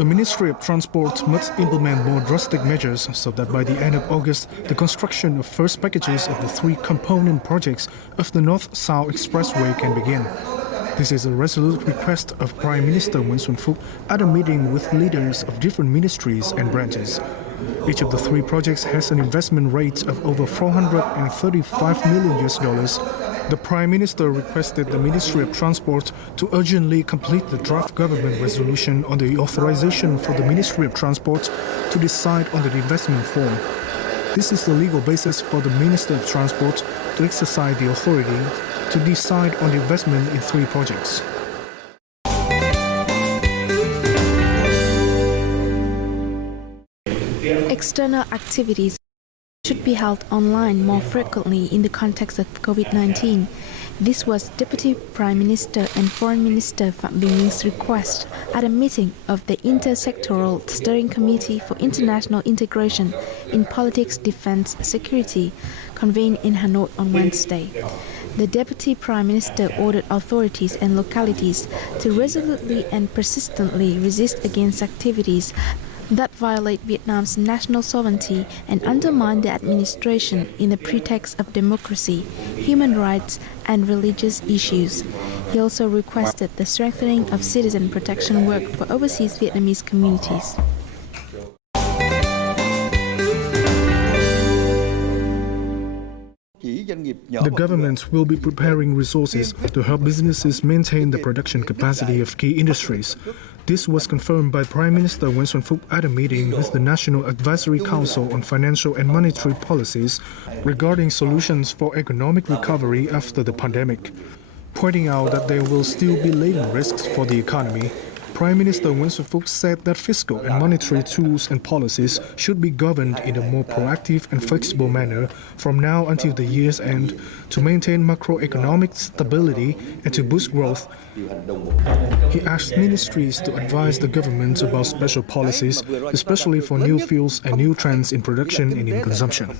The Ministry of Transport must implement more drastic measures so that by the end of August, the construction of first packages of the 3 component projects of the North-South Expressway can begin. This is a resolute request of Prime Minister Nguyễn Phúc at a meeting with leaders of different ministries and branches. Each of the 3 projects has an investment rate of over $435 million. The Prime Minister requested the Ministry of Transport to urgently complete the draft government resolution on the authorization for the Ministry of Transport to decide on the investment form. This is the legal basis for the Minister of Transport to exercise the authority to decide on the investment in 3 projects. External activities should be held online more frequently in the context of COVID-19. This was Deputy Prime Minister and Foreign Minister Phạm Bình Minh request at a meeting of the Intersectoral Steering Committee for International Integration in Politics, Defense, Security, convened in Hanoi on Wednesday. The Deputy Prime Minister ordered authorities and localities to resolutely and persistently resist against activities that violate Vietnam's national sovereignty and undermine the administration in the pretext of democracy, human rights, and religious issues. He also requested the strengthening of citizen protection work for overseas Vietnamese communities. The government will be preparing resources to help businesses maintain the production capacity of key industries. This was confirmed by Prime Minister Nguyễn Phúc at a meeting with the National Advisory Council on Financial and Monetary Policies regarding solutions for economic recovery after the pandemic. Pointing out that there will still be latent risks for the economy, Prime Minister Nguyễn Phúc said that fiscal and monetary tools and policies should be governed in a more proactive and flexible manner from now until the year's end to maintain macroeconomic stability and to boost growth. He asked ministries to advise the government about special policies, especially for new fields and new trends in production and in consumption.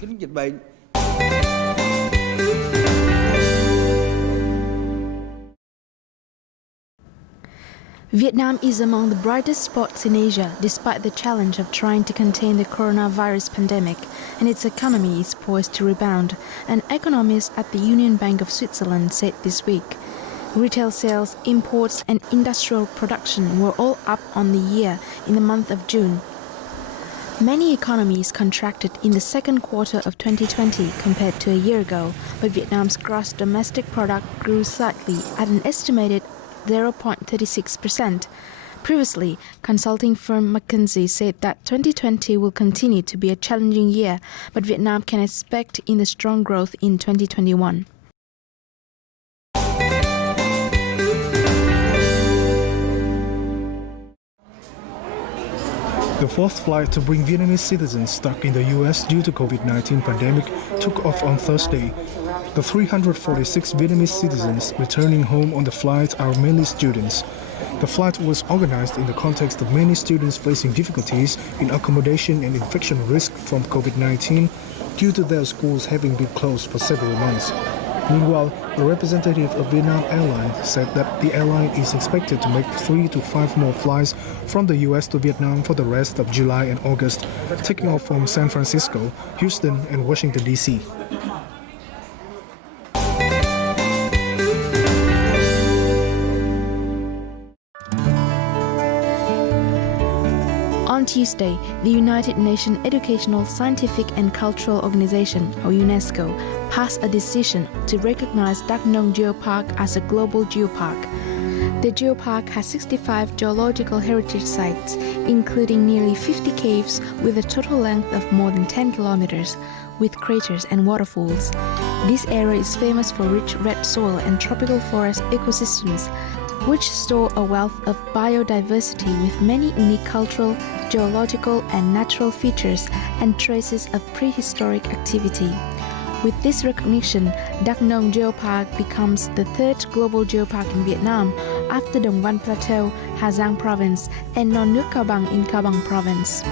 Vietnam is among the brightest spots in Asia despite the challenge of trying to contain the coronavirus pandemic, and its economy is poised to rebound, an economist at the Union Bank of Switzerland said this week. Retail sales, imports and industrial production were all up on the year in the month of June. Many economies contracted in the second quarter of 2020 compared to a year ago, but Vietnam's gross domestic product grew slightly at an estimated 0.36%. Previously, consulting firm McKinsey said that 2020 will continue to be a challenging year, but Vietnam can expect in the strong growth in 2021. The 4th flight to bring Vietnamese citizens stuck in the U.S. due to COVID-19 pandemic took off on Thursday. The 346 Vietnamese citizens returning home on the flight are mainly students. The flight was organized in the context of many students facing difficulties in accommodation and infection risk from COVID-19 due to their schools having been closed for several months. Meanwhile, a representative of Vietnam Airlines said that the airline is expected to make 3 to 5 more flights from the U.S. to Vietnam for the rest of July and August, taking off from San Francisco, Houston, and Washington, D.C. On Tuesday, the United Nations Educational, Scientific and Cultural Organization, or UNESCO, passed a decision to recognize Đắk Nông Geopark as a global geopark. The geopark has 65 geological heritage sites, including nearly 50 caves with a total length of more than 10 kilometers, with craters and waterfalls. This area is famous for rich red soil and tropical forest ecosystems, which store a wealth of biodiversity with many unique cultural, geological and natural features and traces of prehistoric activity. With this recognition, Đắk Nông Geopark becomes the 3rd global geopark in Vietnam after Đồng Văn Plateau, Hà Giang Province and Non Nước Cao Bằng in Cao Bằng Province.